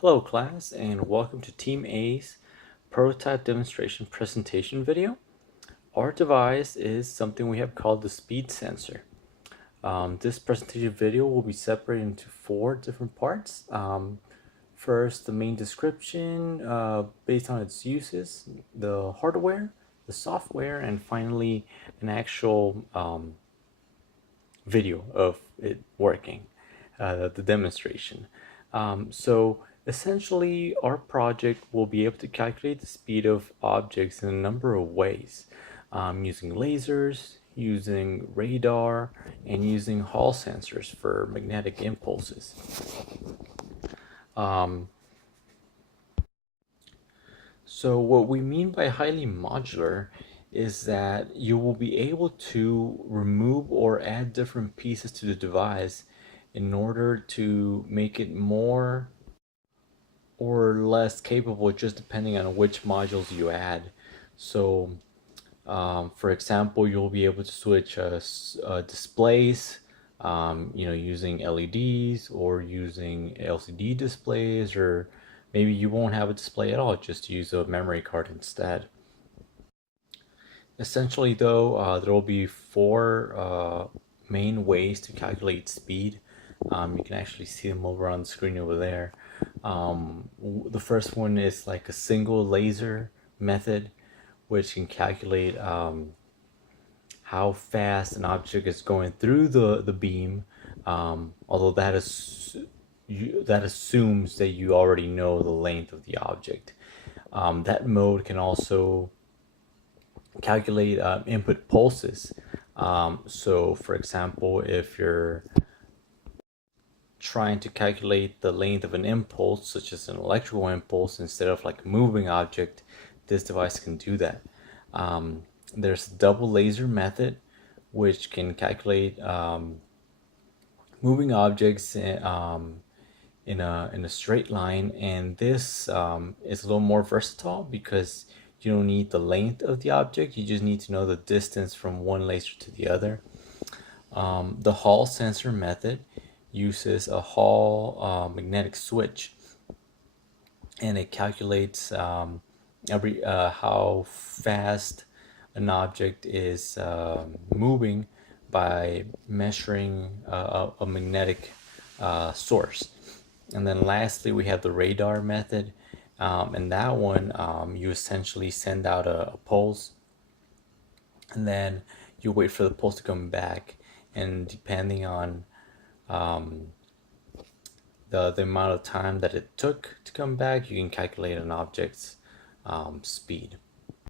Hello class, and welcome to Team A's prototype demonstration presentation video. Our device is something we have called the speed sensor. This presentation video will be separated into 4 different parts. First, the main description based on its uses, the hardware, the software, and finally an actual video of it working, the demonstration. So essentially, our project will be able to calculate the speed of objects in a number of ways, using lasers, using radar, and using Hall sensors for magnetic impulses. So what we mean by highly modular is that you will be able to remove or add different pieces to the device in order to make it more or less capable just depending on which modules you add. So for example, you'll be able to switch displays, using LEDs or using LCD displays, or maybe you won't have a display at all, just use a memory card instead. Essentially though, there will be 4 main ways to calculate speed. You can actually see them over on the screen over there. The first one is like a single laser method, which can calculate how fast an object is going through the beam, although that assumes that you already know the length of the object. That mode can also calculate input pulses. So for example, if you're trying to calculate the length of an impulse, such as an electrical impulse, instead of like a moving object, this device can do that. There's a double laser method, which can calculate moving objects in a straight line, and this is a little more versatile because you don't need the length of the object, you just need to know the distance from one laser to the other. The Hall sensor method uses a Hall magnetic switch, and it calculates how fast an object is moving by measuring a magnetic source. And then lastly, we have the radar method, and that one you essentially send out a pulse, and then you wait for the pulse to come back, and depending on the amount of time that it took to come back, you can calculate an object's speed.